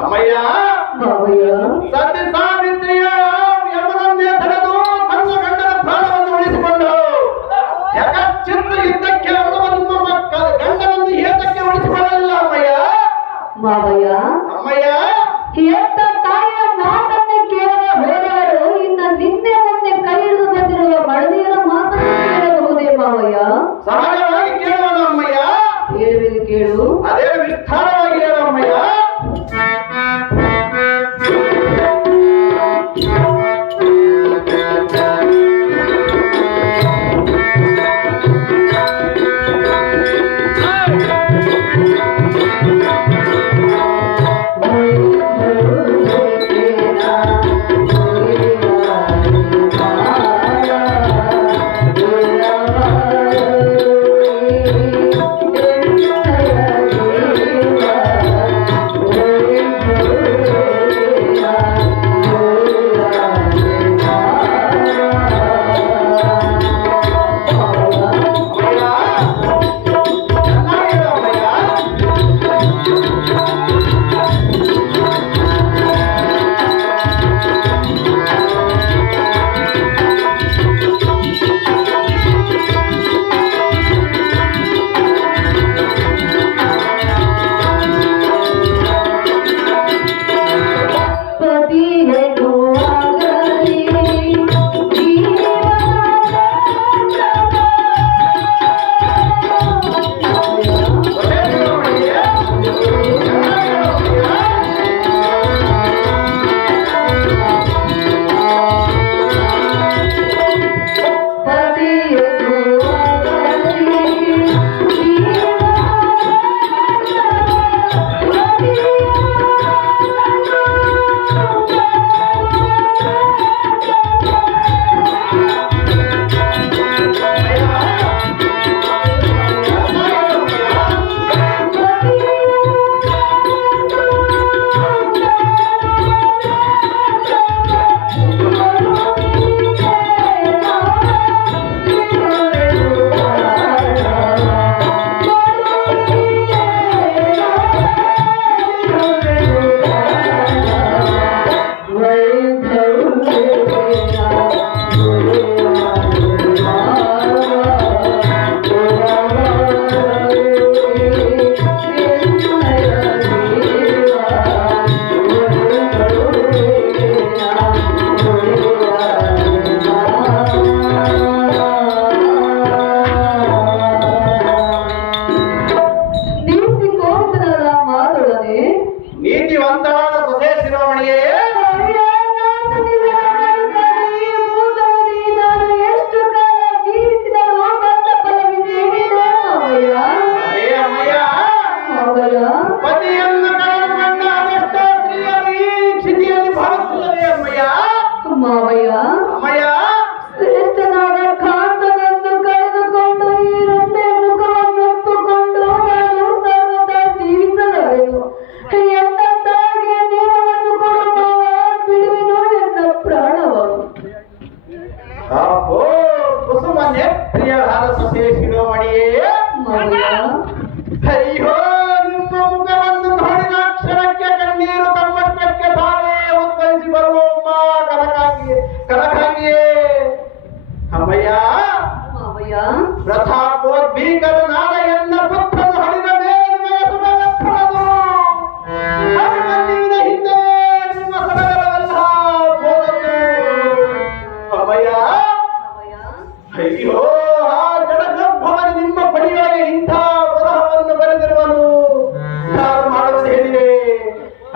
ಅಮ್ಮಯ್ಯ ಸತಿ ಸಾವಿತ್ರಿಯ ಯಮನನ್ನೇ ತಡೆದು ತನ್ನ ಗಂಡನ ಪ್ರಾಣವನ್ನು ಉಳಿಸಿಕೊಂಡು ಜಗಚ್ಚಿತ್ರ ಯುದ್ಧಕ್ಕೆ ಅವನು ನಿಮ್ಮ ಗಂಡನನ್ನು ಏತಕ್ಕೆ ಉಳಿಸಿಕೊಳ್ಳಲಿಲ್ಲ ಅಮ್ಮಯ್ಯ? ಅಮ್ಮಯ್ಯ ಎತ್ತ ತಾಯಿಯ ಮಾತನ್ನೇ ಕೇಳದೆ ಹೋದವರು ಇನ್ನ ನಿನ್ನೆ ಮೊನ್ನೆ ಕೈ ಹಿಡಿದು ಬಂದಿರುವ ಮಳದಿಯರ ಮಾತನ್ನು ಕೇಳಬಹುದೇ ಮಾವಯ್ಯ? ಸಹಜವಾಗಿ ಕೇಳೋಣ ಅಮ್ಮಯ್ಯ. ಹೇಳುವುದು ಕೇಳು. ಅದೇ ವಿಸ್ತಾರವಾಗಿ ಹೇಳು ಅಮ್ಮಯ್ಯ. ನೀತಿವಂತವಾದ ಸೊಸೆ ಶಿರೋಮಣಿಯೇ, ಎಷ್ಟು ಕಾಲ ಜೀವಿಸಿದರೂ ಬಂದ ಫಲವಿದೆಯೇ ಮಾವಯ್ಯ? ಪತಿಯನ್ನು ಕಳೆದುಕೊಂಡ ಅದೆಷ್ಟೋ ಸ್ತ್ರೀಯರು ಈ ಕ್ಷಿತಿಯಲ್ಲಿ ಬಾಳುತ್ತಿದ್ದಾರೆ ಅಮ್ಮಯ್ಯ. ಮಾವಯ್ಯ, ಅಮ್ಮಯ್ಯ ಶ್ರೇಷ್ಠನಾದ ಕಾಂತನನ್ನು ಕಳೆದುಕೊಂಡು ಈ ರೊಟ್ಟೆ ಮುಖವನ್ನು ಒತ್ತುಕೊಂಡು ನಾನು ಸರ್ವದಾ ಜೀವಿಸಲಾರೆನು. ಎನ್ನ ತಾಯಿಗೆ ನೇಮವನ್ನು ಕೊಡುವ ಬಿಡುವಿನೋ ಎನ್ನ ಪ್ರಾಣವನ್ನು. ಅಪ್ಪೋ ಕುಸುಮನ್ನೇ ಪ್ರಿಯವಾದ ಸೊಸೆ ಶಿರೋಮಣಿಯೇ, ಅಯ್ಯೋ ನಿಮ್ಮ ಮುಖವನ್ನು ನೋಡಿದ ಕ್ಷಣಕ್ಕೆ ಕಣ್ಣೀರು ತಮ್ಮಷ್ಟಕ್ಕೆ ತಾನೇ ಉದ್ಭವಿಸಿ ಬರುವ ಕನಕಾಂಗಿಯೇ. ಅಮ್ಮಯ್ಯ ಪ್ರತಾಪೋದ್ಭೀಕರ ನಾಳೆಯನ್ನ ಪುತ್ರನು ಹಡಿದ ಮೇಲೆ ನಿಮಗೆ ಸುಖವೆತ್ತರದು. ಅಭಿಮನ್ಯುವಿನ ಹಿಂದೆ ನಿಮ್ಮ ಸಡಗರವೆಲ್ಲ ಹೋದದ್ದು. ಅಮ್ಮಯ್ಯ ಅಯ್ಯೋ ಆ ಜಡಗರ್ಭವನು ನಿಮ್ಮ ಪಡಿಯೊಳಗೆ ಇಂಥ ಬರಹವನ್ನು ಬರೆದಿರುವನು ಯಾರು ಮಾಡುವುದು ಹೇಳಿದೆ?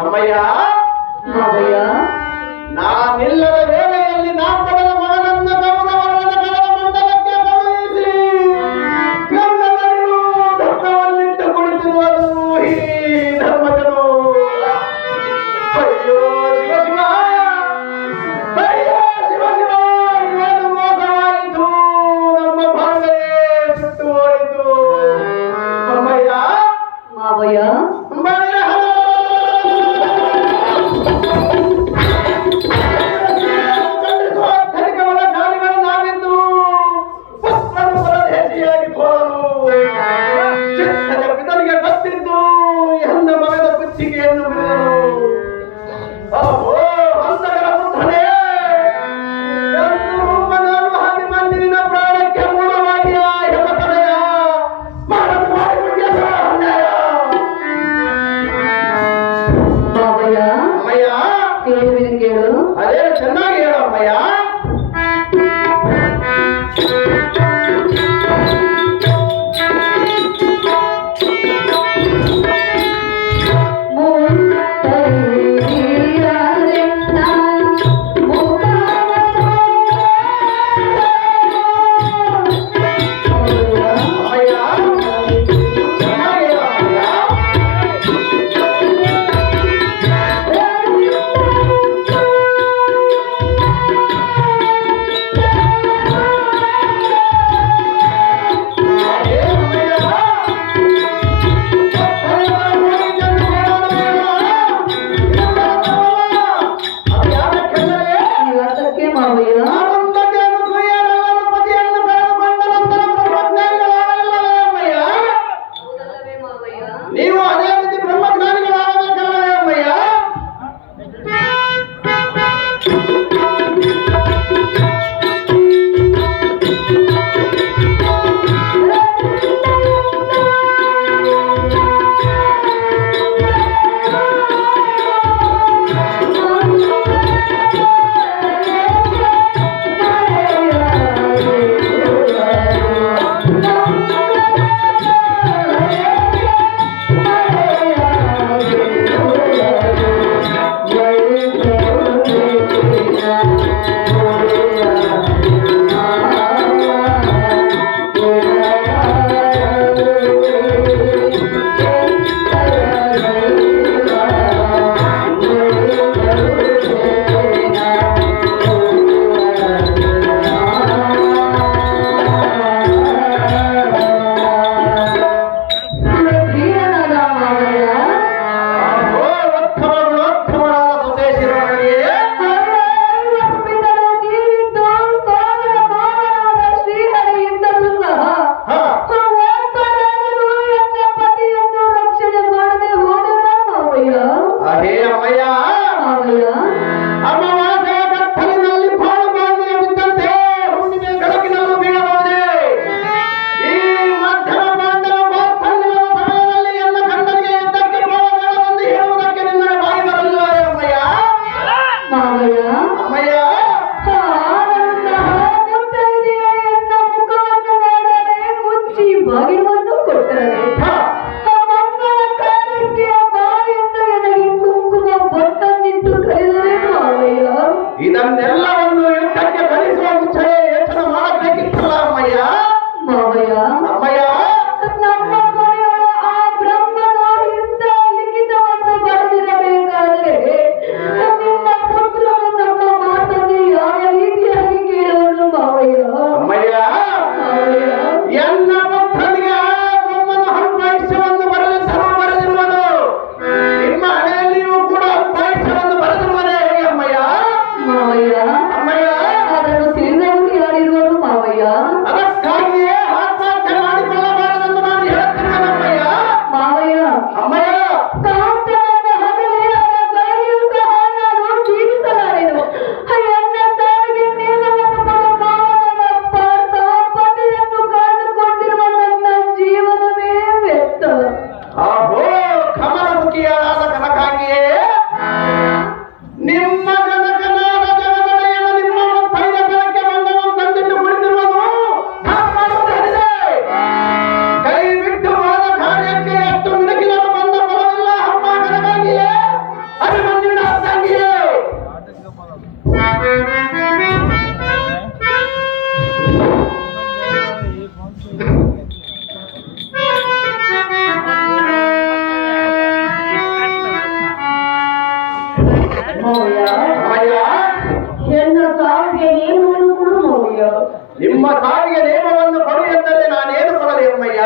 ಅಮ್ಮಯ್ಯ ನಾನಿಲ್ಲದ ವೇಳೆಯಲ್ಲಿ ನಾ ಪಡೆದ ಮಗನನ್ನ ಗೌರವರ್ಣದ ಕರಮಂಡಲಕ್ಕೆ ಕಳುಹಿಸಿ ಕನ್ನಡರು ಧರ್ಮವನ್ನಿಟ್ಟು ಕುಳಿತಿರುವನು ಈ ಧರ್ಮಜನು. ಅಯ್ಯೋ ಶಿವ ಶಿವ, ಅಯ್ಯೋ ಶಿವ ಶಿವ, ಏನು ಮೋಸವಾಯಿತು, ನಮ್ಮ ಭಾಗವೇ ಸುಟ್ಟು ಹೋಯಿತು. ಅಮ್ಮಯ್ಯ ಮಾವಯ್ಯ, ಬರಹ ಮೌಲ್ಯ ಅಮ್ಮಯ್ಯ, ಎನ್ನ ಸಾವಿಗೆ ನೇಮವನ್ನು ಕೊಡು ಮೌಲ್ಯ. ನಿಮ್ಮ ಸಾವಿಗೆ ನೇಮವನ್ನು ಕೊಡು ಎಂದರೆ ನಾನೇನು ಕೊಡಲಿ ಅಮ್ಮಯ್ಯ?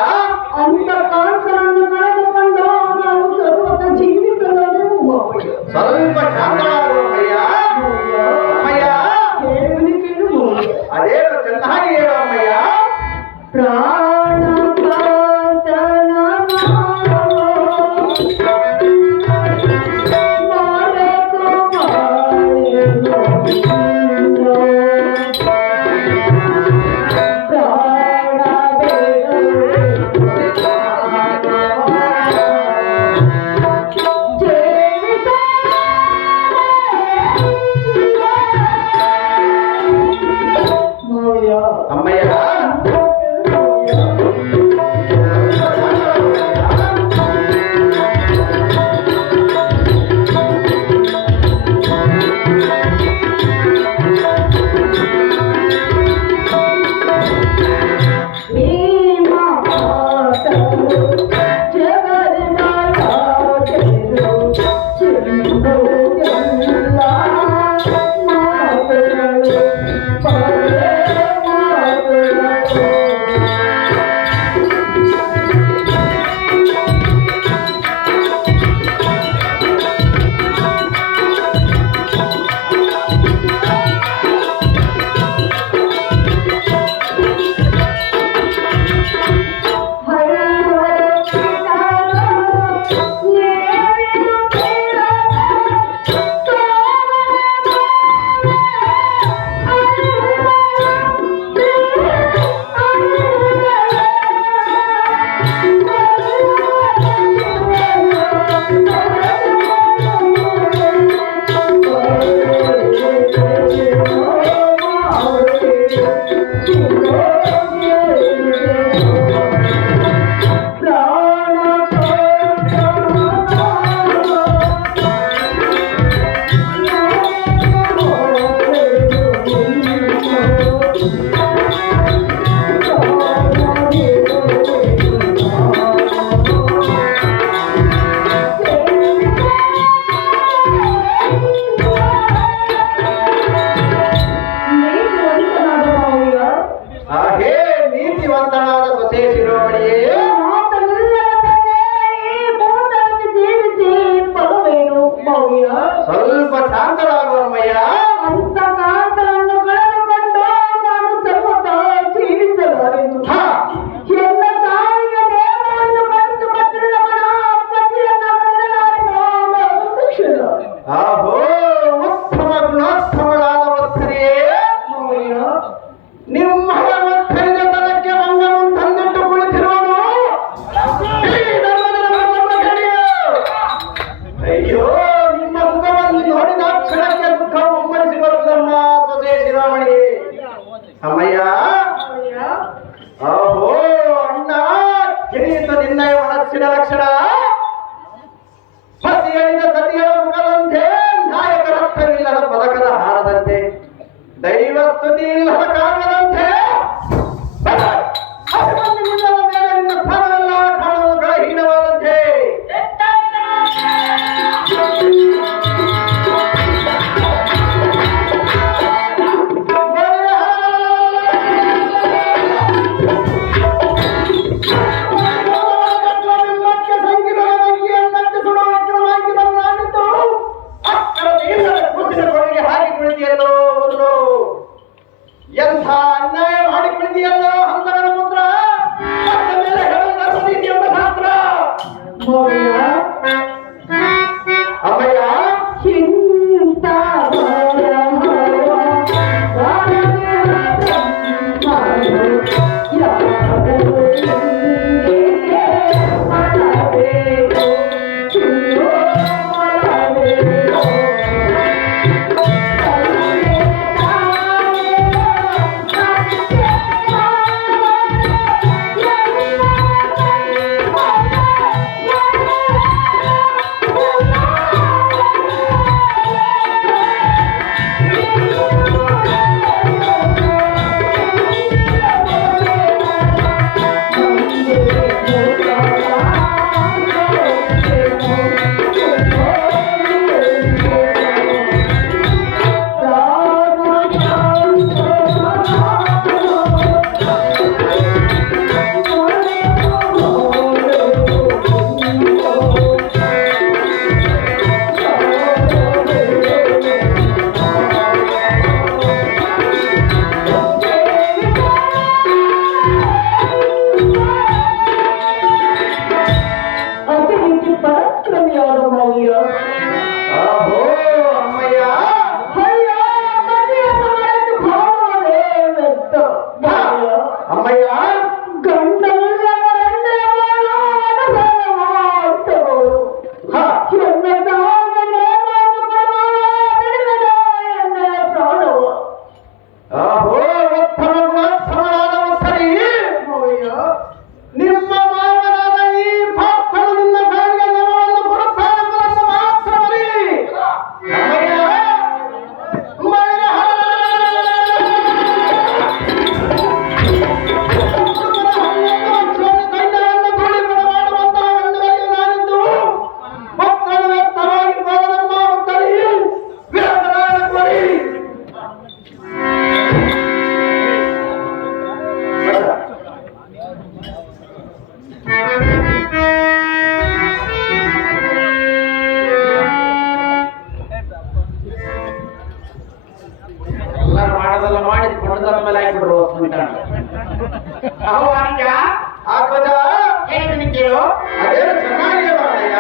ಅಂತ ಕಾಂತನನ್ನು ಕಳೆದುಕೊಂಡು ನಾವು ಸರ್ವತ ಜೀವಿತವಾದೆವು ಮೌಲ್ಯ. ಸ್ವಲ್ಪ ಶಾಂತವಾಗು ಅಮ್ಮಯ್ಯ. ಅಮ್ಮಯ್ಯ, ಕೇಳುವುದು ಕೇಳು ಮೌಲ್ಯ. ಅದೇನು ಚೆನ್ನಾಗಿ ಹೇಳು ಅಮ್ಮಯ್ಯ. ಪ್ರಾಣಕಾಂತನ ಮರೆತು ಬಾಳೆನು ಪ್ರಾಣ ಹೊಡೆದ ಮೇಲೆ ಹಾಕ್ಬಿಡ್ರು ಅಹೋ ಅನಿಜ ಆಗ್ರಜ ಏನು ಕೇಳು ಅದೇನು ಚೆನ್ನಾಗಿದೆ ಮಾರಯ್ಯ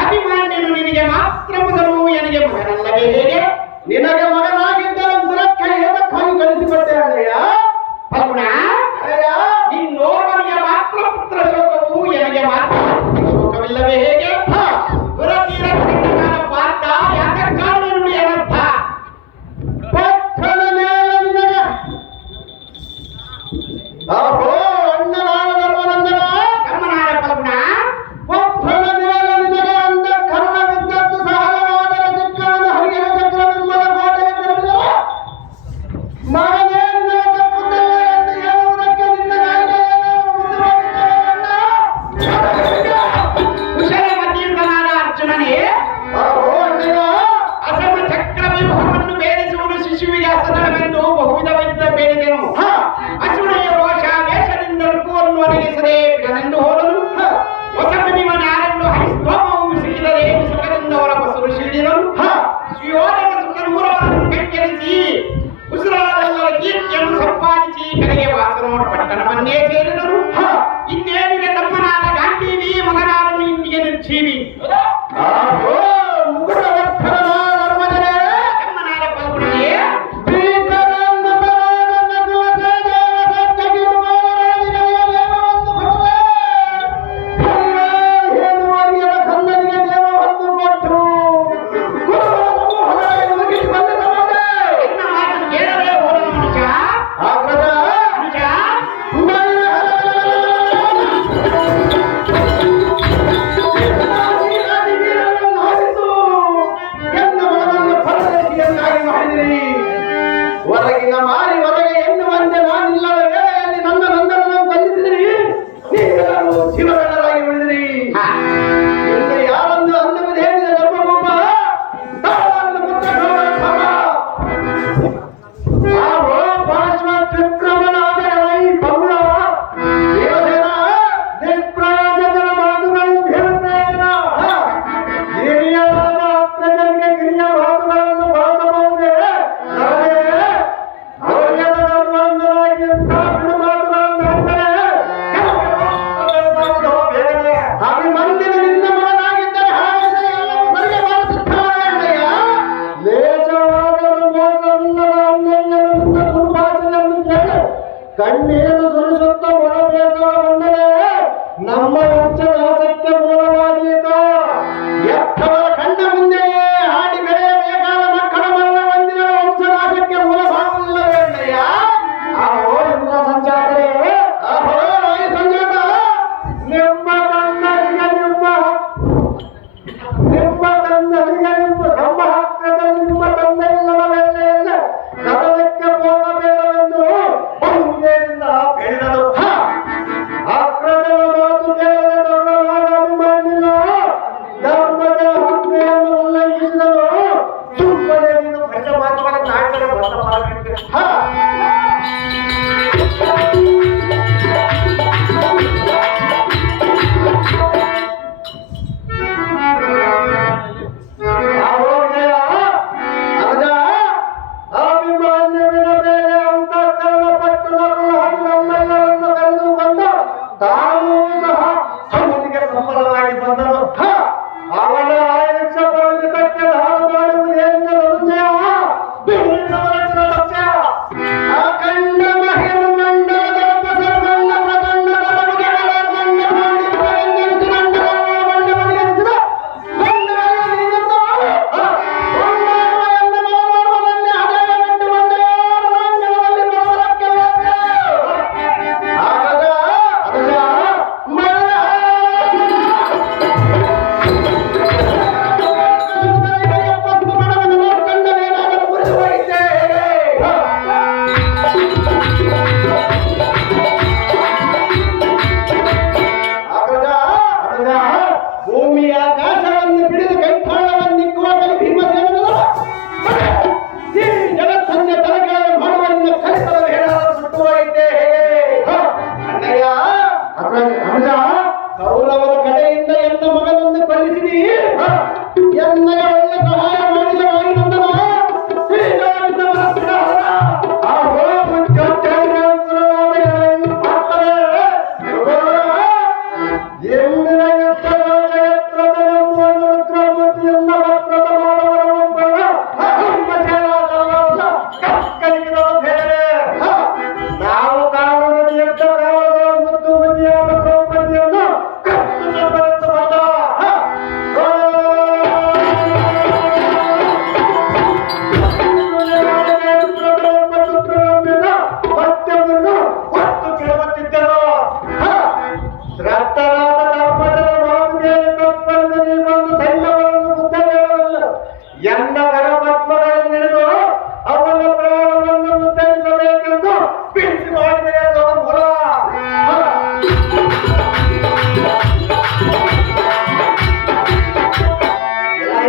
ಅಭಿಮಾನ್ಯನು ನಿನಗೆ ಮಾತ್ರ ಮಗನು ನನಗೆ ಮಗನಲ್ಲವೇ ಹೇಗೆ ನಿನಗೆ ಮಗನಾಗಿದ್ದರೆ ಕೈ ಎದಕ್ಕಾಗಿ ಕಳಿಸಿಕೊಟ್ಟೆ ಅಲ್ಲಯ್ಯ ಪಗುಣ ನಿನ್ನೋರ್ವನಿಗೆ ಮಾತ್ರ ಪುತ್ರ ಶೋಕವು ನನಗೆ ಮಾತ್ರ ಶೋಕವಿಲ್ಲವೇ ಹೇಗೆ ದುರತೀರ ಪಾಠ ಯಾಕಕ್ಕಾಗಿ ನುಡಿ ಅನರ್ಥ ಪಟ್ಟಣ ಮೇಲೆ ನಿನಗೆ ಅಹೋ ಅಣ್ಣನಾದ ಧರ್ಮನಂದನ ಕರ್ಮನಾದ ಪಗುಣ ಪಟ್ಟಣ ಮೇಲೆ ನಿನಗೆ ಅಂದ ಕರ್ಮ ವಿದ್ದದ್ದು ಸಹಜವಾದರೆ ಚಿಕ್ಕನ ಹರಿಯ ಚಕ್ರ ನಿಮ್ಮದ ಕೋಟೆಗೆ ತೆರಳಿದ ಕಣ್ಣೀರನ್ನು ಸುರಿಸುತ್ತ ಮೊಳಬೇಸರ ಬಂದರೆ ನಮ್ಮ ವಂಶನಾಶಕ್ಕೆ ಮೂಲವಾದೀತು. ಎತ್ತವರ ಕಣ್ಣ ಮುಂದೆಯೇ ಹಾಡಿ ಬೆಳೆಯಬೇಕಾದ ಮಕ್ಕಳ ಮರಣ ಹೊಂದಿದ ವಂಶನಾಶಕ್ಕೆ ಮೂಲವಾಗುವುದಿಲ್ಲವೇನಯ್ಯ? ಅಹೋ ಇಂದ್ರ ಸಂಜಾತರೇ, ಅಹೋ ವಾಯು ಸಂಜಾತ, ನಿಮ್ಮ ಕನ್ನಡಿಗೆ ನಿಮ್ಮ ತಂದೆಗೆ ನಮ್ಮ ಹಕ್ಕದ ನಿಮ್ಮ ತಂದೆ ಇಲ್ಲದ ವೇಳೆಯಲ್ಲ ಕದನಕ್ಕೆ ಹೋಗಬೇಡವೆಂದು ಬಹುದೇರಿಂದ ಹೇಳಿದನು. ಅಗ್ರಜನ ಮಾತು ಕೇಳದೆ ದೊಡ್ಡವಾದ ಅಭಿಮಾನಿನ ಧರ್ಮದ ಹಕ್ಕೆಯನ್ನು ಉಲ್ಲಂಘಿಸಿದನು. ಸುಮ್ಮನೆ ನೀನು ಗಂಡ ಮಾತುಗಳ ನಾಟಕ ಬದ್ಧವಾಗಿದ್ದೆ. ಅಭಿಮಾನ್ಯವಿನ ಮೇಲೆ ಅಂತಃಕರಣ ಪಟ್ಟು ನಮ್ಮೆಲ್ಲರನ್ನು ಕರೆದುಕೊಂಡು ತಾನೂ ಸಹ ಅವನಿಗೆ ಸಂಬಳವಾಗಿ ಬಂದನು. ಅವನ ಆಯುಷ್ಯ ಪರಿಮಿತಕ್ಕೆ ದಾನ ಮಾಡುವುದೇನಿಲ್ಲ ಲಕ್ಷ್ಯ. ಅಖಂಡ ಮಹಿಮಂಡಲದ ಪ್ರಸನ್ನ ಪ್ರಚಂಡ ಬಲವಿಗೆಗಳ ಗಂಡ ಮಾಡಿ ಪರಿಗಣಿಸಿದ ಭೂಮಿಯ ಆಕಾಶವನ್ನು ಹಿಡಿದು ಕೈತಾಳವನ್ನಿಕ್ಕುವ ಕಲಿ ಭೀಮಸೇನನು ಈ ಜಗತ್ತನ್ನೇ ತಲೆಕೆಳಗೆ ಮಾಡುವುದನ್ನು ಕಲಿಸಲು ಹೇಳಲು ಸುಟ್ಟು ಹೋಯಿದ್ದೆ. ಅಣ್ಣಯ್ಯ, ಕೌರವರ ಕಡೆಯಿಂದ ಎನ್ನ ಮಗನನ್ನು ಕೊಲ್ಲಿಸಿದಿ, ಎನ್ನಗೆ ಒಳ್ಳೆ ಸಹಾಯ ಮಾಡಿದವಾಗಿ ಬಂದನ. ನಾವು ಕಾರಣದ ಯುದ್ಧ ಕಾಲದ ಮುದ್ದು ಮದಿಯಾದ ದ್ರೌಪದಿಯನ್ನು ಕತ್ತುಕೊಂಡು ಬಂದ ಮತ್ತೊಂದನ್ನು ಒತ್ತು ಕೇಳುತ್ತಿದ್ದರು. ಶ್ರದ್ಧರಾದ ಧರ್ಮದ ಮಾತಿಗೆ ಕಪ್ಪಲದಲ್ಲಿ ಬಂದು ಸೈನ್ಯಗಳನ್ನು ಬುದ್ಧ ಹೇಳವಲ್ಲ. ಎನ್ನ ಕರಪದ್ಮಗಳನ್ನು ಹಿಡಿದು ಅವನ ಪ್ರಾಣವನ್ನು ಉದ್ಧರಿಸಬೇಕೆಂದು ಬಿಡಿಸಿ ಮಾಡಿದೆ ಅನ್ನೋ ಮೂಲ.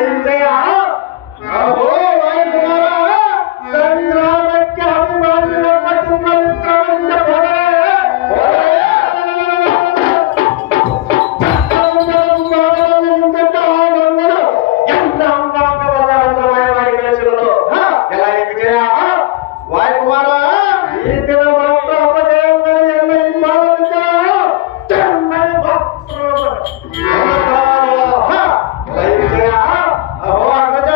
ವಿಜಯ, ಅಹೋ ವಾಯುಕುಮಾರ, ಸಂಗ್ರಾಮಕ್ಕೆ ಅಭಿಮಾನಿಗಳ ತುಂಬಿದ್ದ ವಾಯುಕುಮಾರ, ಈ ದಿನ ಮಾತ್ರ ಅಪಜಯಗಳನ್ನು ಎಲ್ಲ ವಿಜಯ, ಅಹೋ ಅಗ್ರಜ,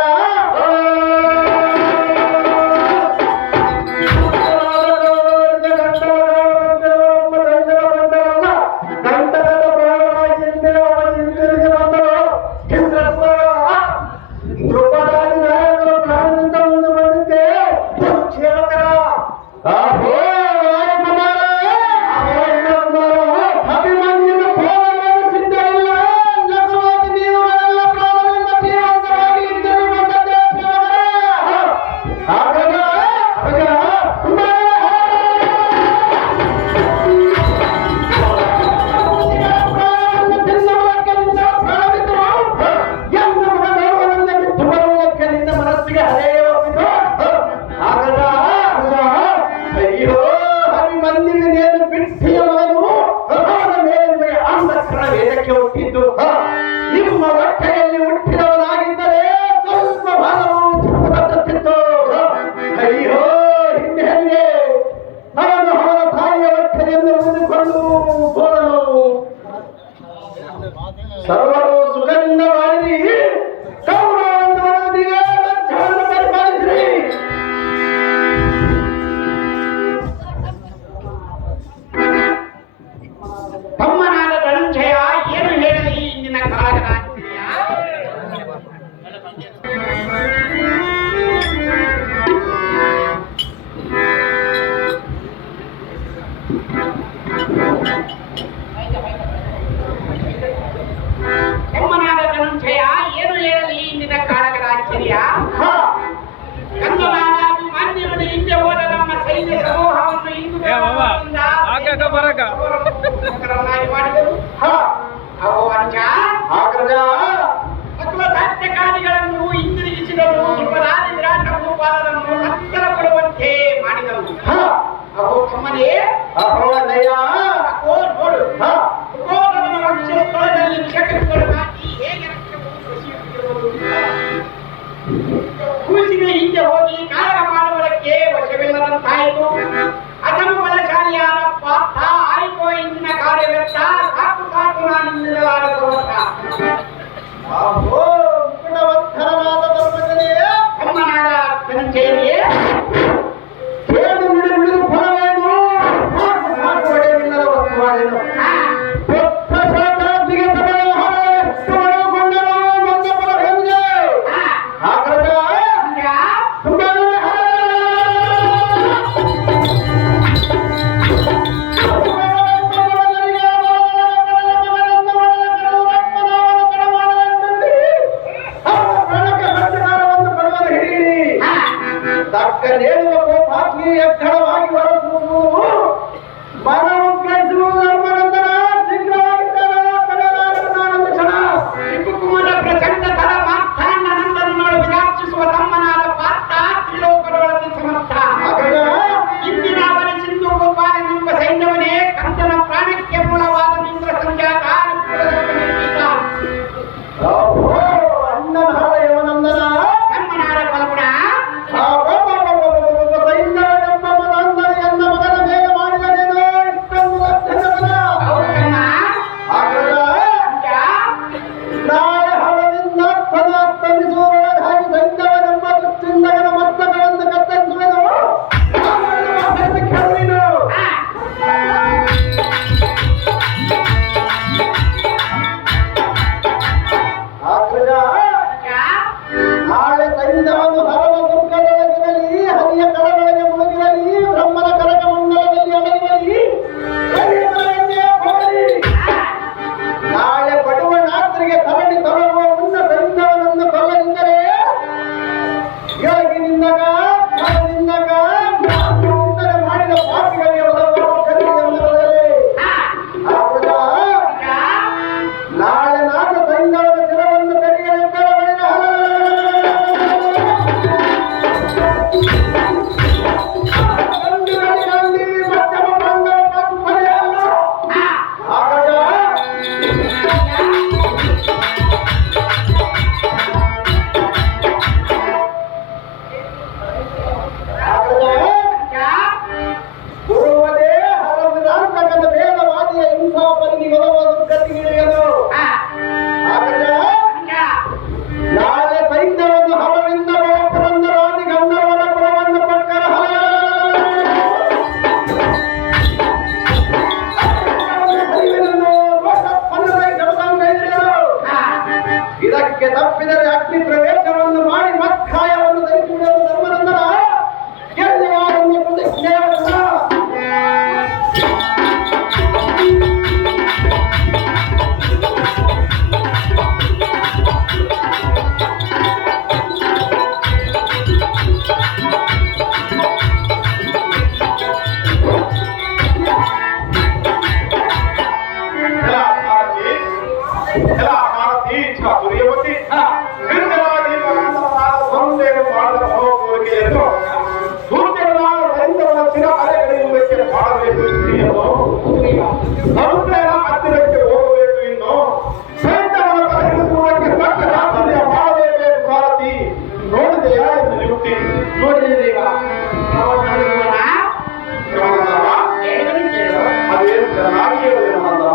ಬರಕ ಅವರನ್ನಾಗಿ ಮಾಡಿದರು. ಅವು ಅಂಚ ಆಗ್ರಜ ಅಥವಾ ಸಾತ್ಯಕಾರಿಗಳನ್ನು ಹಿಂದಿರುಗಿಸಿದರು. ನಿಮ್ಮರಾದ ವಿರಾಟ ಭೂಪಾಲರನ್ನು ಹತ್ತಿರ ಕೊಡುವಂತೆ ಮಾಡಿದರು. ಅವು ತಮ್ಮನೇ ಅಹೋದಯ ನೋಡು ನನ್ನ ವಂಶ ಸ್ಥಳದಲ್ಲಿ ವಿಷಕರುಗಳು ಹಾಕಿ ಹೇಗೆ ಕೂಸಿನ ಹಿಂದೆ ಹೋಗಿ ಕಾರಣ ಮಾಡುವುದಕ್ಕೆ ವಶವಿಲ್ಲದಂತಾಯಿತು. ಅಸಮ ಬಲಶಾಲಿಯಾದ ಪಾರ್ಥ ಆಯ್ಕೋ ಇಂದಿನ ಕಾರ್ಯವ್ಯರ್ಥ. ಸಾಕು ಸಾಕು ನಾನು ನಿಲ್ಲಲಾರ ಸಮರ್ಥ. ಮುಕುಟವತ್ಥರನಾದ ಧರ್ಮಜನೆಯೇ ತಮ್ಮನಾದ ಧನಂಜಯನಿಯೇ ಕೇಳು ನುಡಿ ಬಿಡುದು ಫಲವೇನು? ಸಾಕು ಸಾಕು ಒಡೆಯವಿಲ್ಲದ ವಸ್ತುವಾದೇನು? ತಪ್ಪಿದರೆ ಅಗ್ನಿ ಪ್ರವೇಶವನ್ನು ಮಾಡಿ ಮತ್ಕಾಯವನ್ನು ಧರಿಸಿಬಿಡುವುದು ಧರ್ಮನಂದನ ಕೇಳಿದವಾರನ್ನು ಪ್ರತಿಜ್ಞೆಯವನ್ನ ಹತ್ತಿರಕ್ಕೆ ಹೋಗಬೇಕು. ಇನ್ನು ಸೈನ್ಯವನ್ನು ಕರೆದುಕೊಳ್ಳಕ್ಕೆ ತಕ್ಕ ಸಾಧನೆಯ ಮಾಡಲೇಬೇಕು. ಸಾರಥಿ ನೋಡಿದೆಯಾ ಎಂದು ಯುಕ್ತಿ ನೋಡಿದೆಯಾ? ಅದೇನು ಚೆನ್ನಾಗಿ ಹೇಳಿದೆ ಮಾತ್ರ.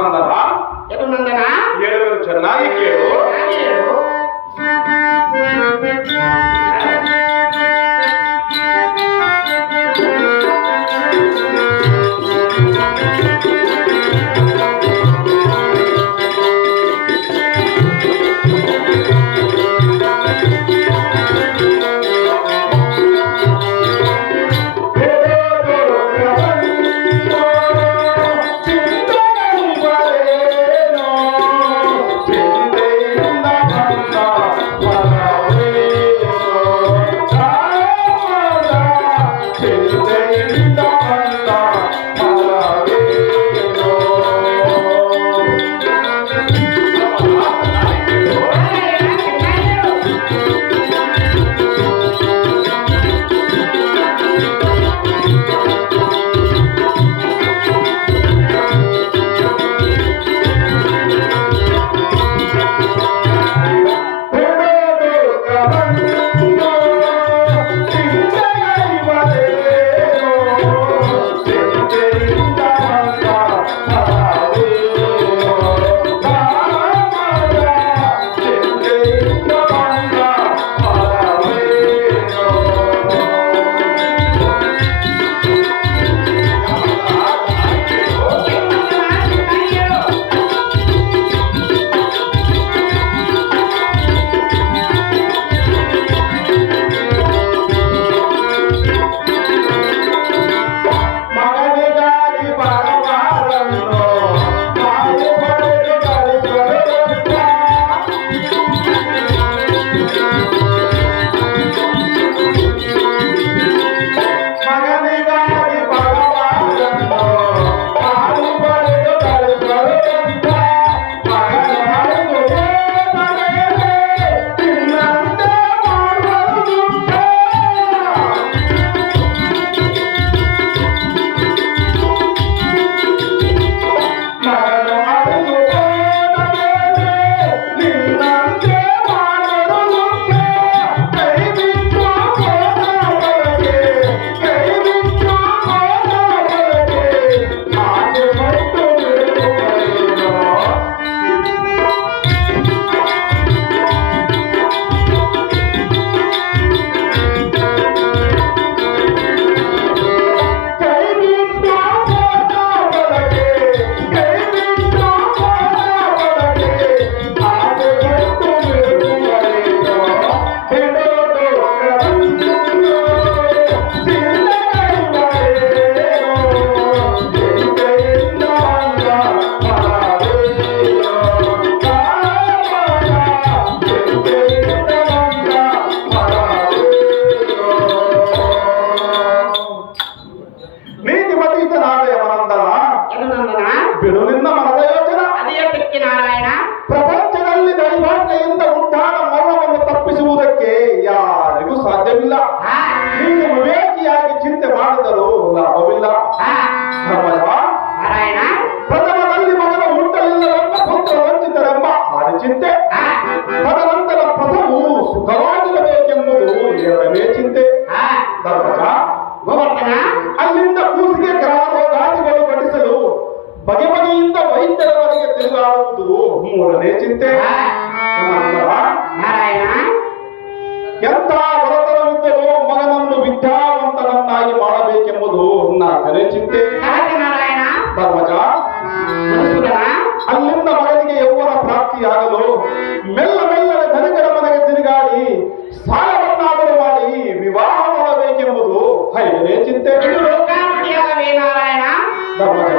ಯಮನಂದನ ಯದುನಂದನ ಹೇಳುವರು ಚೆನ್ನಾಗಿ ಕೇಳು. ಹಾಗೆ ಹೇಳು. ಸಾಧ್ಯವಿಲ್ಲ. ನೀನು ವಿವೇಕಿಯಾಗಿ ಚಿಂತೆ ಮಾಡಿದರೂ ಲಾಭವಿಲ್ಲ. ಪ್ರಥಮದಲ್ಲಿ ಮಗನ ಹುಟ್ಟಲಿಲ್ಲವೆಂಬ ಪುತ್ರ ವಂಚಿತರೆಂಬ ಆದಿ ಚಿಂತೆ, ತದನಂತರ ಪ್ರಥಮವು ಸುಖವಾಗಿರಬೇಕೆಂಬುದು ಎರಡನೇ ಚಿಂತೆ. ಧರ್ಮಜ, ಅಲ್ಲಿಂದ ಕೂಸಿಗೆ ಗಾದಿಗಳು ಕಟ್ಟಿಸಲು ಬಗೆ ಬಗೆಯಿಂದ ವೈದ್ಯರವರೆಗೆ ತಿರುಗಾಡುವುದು ಮೂರನೇ ಚಿಂತೆ. ಎಂಥ ಬಡತನವಿದ್ದರೂ ಮಗನನ್ನು ವಿದ್ಯಾವಂತನನ್ನಾಗಿ ಮಾಡಬೇಕೆಂಬುದು ನಾಲ್ಕನೇ ಚಿಂತೆ. ಧರ್ಮಜ, ಅಲ್ಲಿಂದ ಮಗನಿಗೆ ಯೌವನ ಪ್ರಾಪ್ತಿಯಾಗಲು ಮೆಲ್ಲ ಮೆಲ್ಲನೆ ಧನಿಕರ ಮನೆಗೆ ತಿರುಗಾಡಿ ಸಾಲವನ್ನಾದರೂ ಮಾಡಿ ವಿವಾಹ ಮಾಡಬೇಕೆಂಬುದು ಐದನೇ ಚಿಂತೆ. ಧರ್ಮಜ,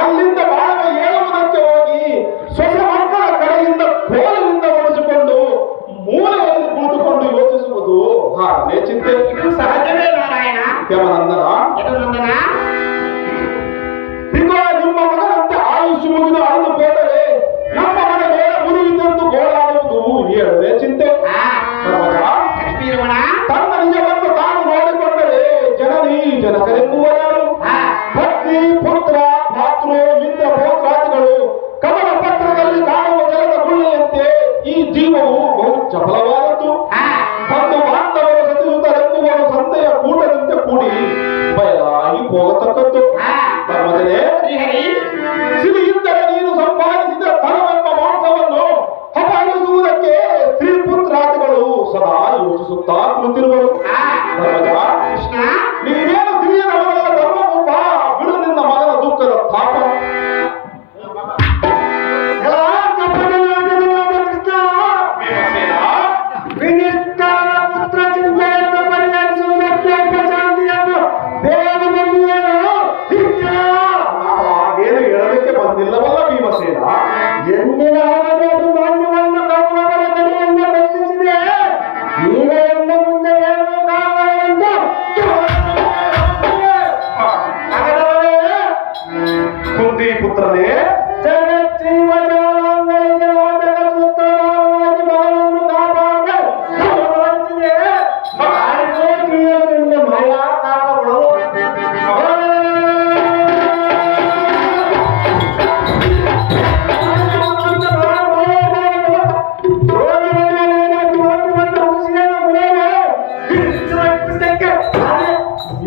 ಅಲ್ಲಿಂದ ಬಾಳವೆ ಏಳುವುದಕ್ಕೆ ಹೋಗಿ ಸೊಸೆ ಮಕ್ಕಳ ಕಡೆಯಿಂದ ಕೋಲಿನಿಂದ ಓಡಿಸಿಕೊಂಡು ಮೂಲೆಯಲ್ಲಿ ಕುಳಿತುಕೊಂಡು ಯೋಚಿಸುವುದು ಆರನೇ ಚಿಂತೆ. ಸಹಜವೇ ನಾರಾಯಣ. ಯಮನಂದನ, ನಿಮ್ಮ ಮಗನಂತೆ ಆಯುಷ್ ಮುಗಿದು ಅಳಿದು ಹೋದರೆ ನಮ್ಮ ಮನ ಮೇಲೆ ಮುರಿಯಿತೆಂದು ಗೋಳಾಡುವುದು ಏಳನೇ ಚಿಂತೆ. ತನ್ನ ನಿಜವನ್ನು ತಾನು ನೋಡಿಕೊಂಡರೆ ಜನನಿ ಜನಕರೆಂಬುವರಾರು, ಪತ್ನಿ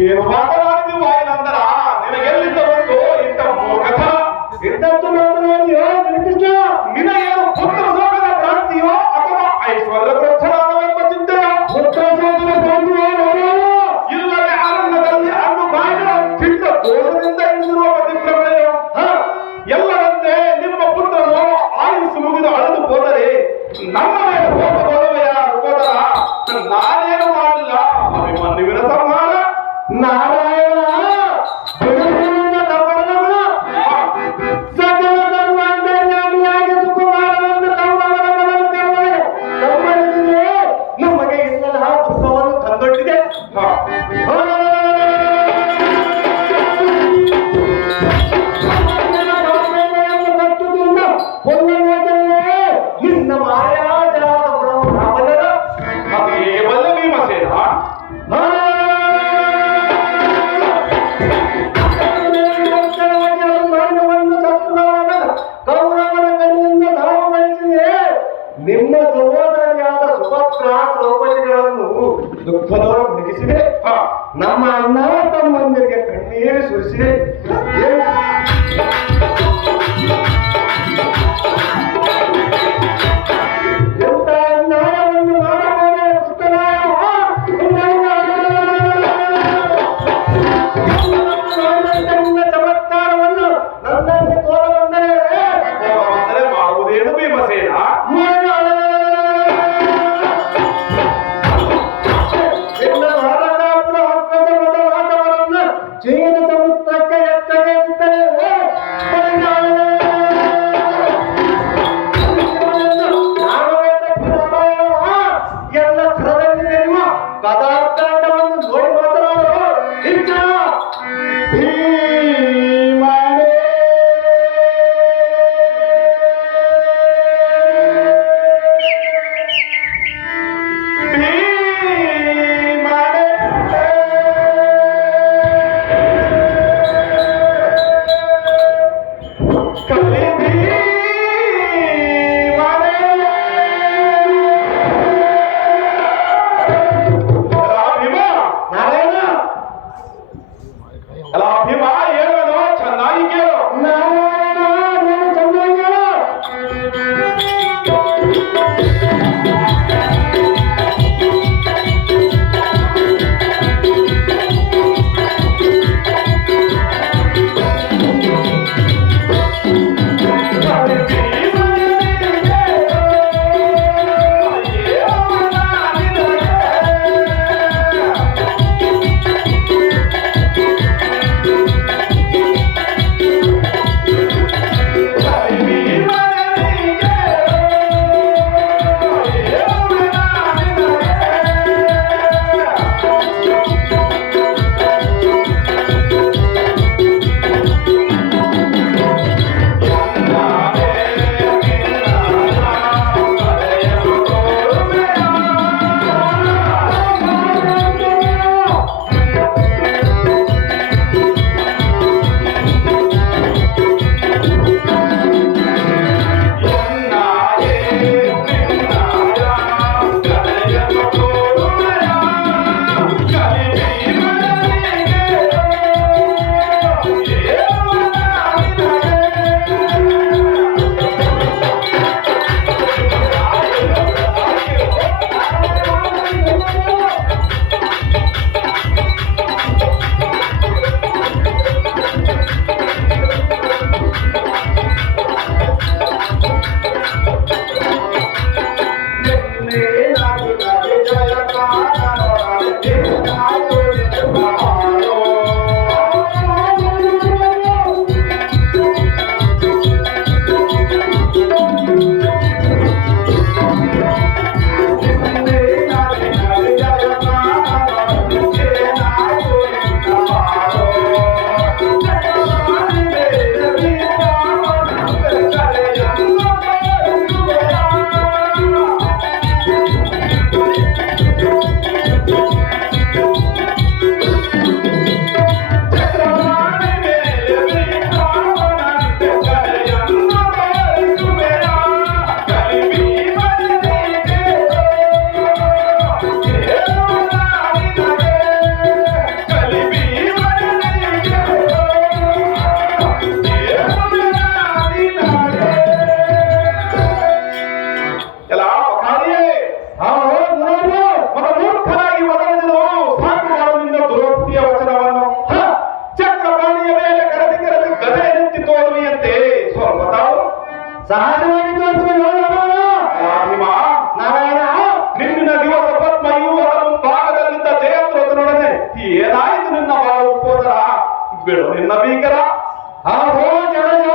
ಏನು ಮಾತನಾಡಿದೀವಿ ವಾಯುನಂದನ? ನಿನಗೆಲ್ಲಿಂದ ಬಂತು ಇಂಥ ಮೂರ್ಖತನ? ಎಂತದ್ದು ಮಾತನಾಡಿಯೋ ಶ್ರೀಕೃಷ್ಣ? ನಿನಗೇನು ಪುತ್ರ ಶೋಕದ ಭ್ರಾಂತಿಯೋ ಅಥವಾ ಐಶ್ವರ್ಯ ಪ್ರೋತ್ಸಾಹವೆಂಬ ಚಿಂತೆಯೋ? ಪುತ್ರ ಶೋಕದ ಭ್ರಾಂತಿಯೋ? ಇಲ್ಲವೇ ಅರಣ್ಯದಲ್ಲಿ ಹಣ್ಣು ಕಾಯಿಗಳ ತಿಂದ ದೋಷದಿಂದ ಇಳಿದಿರುವ ಪತಿಭ್ರಮೆಯೋ? ಎಲ್ಲರಂತೆ ನಿಮ್ಮ ಪುತ್ರನು ಆಯುಸ್ಸು ಮುಗಿದು ಅಳೆದು ಹೋದರೆ ನಮ್ಮ ಮೇಲೆ ಕೋಪಗೊಳ್ಳುವೆಯ ರುಗೋದರ? ನಾನೇನು ಮಾಡಲಿಲ್ಲ. ಅಭಿಮನ್ಯುವಿನ ಸಂಹಾರ ನಾರಾಯಣ ಬಿಡುವಿನಿಂದ ತಪನವನ ಸಕಲ ಧರ್ಮಾಂತರ್ಯಾಮಿಯಾಗಿ ಸುಕುಮಾರವನ್ನು ಕೌರವನ ಬಲವನ್ನು ಕರ್ಮಕ್ಕೆ ಸಂಬಂಧಿಸಿದೆ. ನಮಗೆ ಇಲ್ಲದ ದುಃಖವನ್ನು ತಂದೊಡ್ಡಿದೆ. ನಿನ್ನ ಮಾಯಾಜಾಲವನ್ನು ರಾವಣನ ಅದೇ ಬಲ್ಲ ಭೀಮಸೇನ. ಕೌರವನ ಕಡೆಯಿಂದ ಸಾವು ಬಯಸಿದೆ. ನಿಮ್ಮ ಸಹೋದರಿಯಾದ ಸುಭದ್ರ ದ್ರೌಪದಿಗಳನ್ನು ದುಃಖದವರು ಮುಗಿಸಿದೆ. ನಮ್ಮ ಅಣ್ಣ ತಮ್ಮಂದಿರಿಗೆ ಕಣ್ಣೀರು ಸುರಿಸಿದೆ. ಎಂತ ನ್ಯಾಯವನ್ನು ಮಾಡಬಹುದೇ ಕೃಷ್ಣರಾಯ? ನಿನ್ನ ಚಮತ್ಕಾರವನ್ನು ನನ್ನಲ್ಲಿ ತೋರಬಂದರೆ ಅಂದರೆ ಮಾಡುವುದೇನು ಭೀಮಸೇನ? ನಿನ್ನ ಭಾರತಾಪುರ ಹಕ್ಕದ ಮೊದಲಾದವರನ್ನು ಚೀನ ಸಮುದ್ರಕ್ಕೆ ಎತ್ತಗೆತ್ತಿದ್ದರೆ ಎಲ್ಲ ಥರದಲ್ಲಿ ನಡೆಯುವ ಪದಾರ್ಥವನ್ನು ನೋಡಿ ಮಾತನಾಡುವ ಹೆಚ್ಚ ಭೀಮನೇ. ಭೀಮನೇ. ಸಹಜವಾಗಿ ತೋರಿಸುವ ಭೀಮ, ನಾರಾಯಣ ನಿನ್ನ ದಿವಸ ಪದ್ಮ ಯುವಕರ ಮುಂಭಾಗದಲ್ಲಿದ್ದ ಜಯದ್ರಥನೊಡನೆ ಏನಾಯಿತು ನಿನ್ನ ಬಾಳು ಹೋದರ ಬಿಡು ನಿನ್ನ ಭೀಕರ ಅಹೋ ಜಡಜ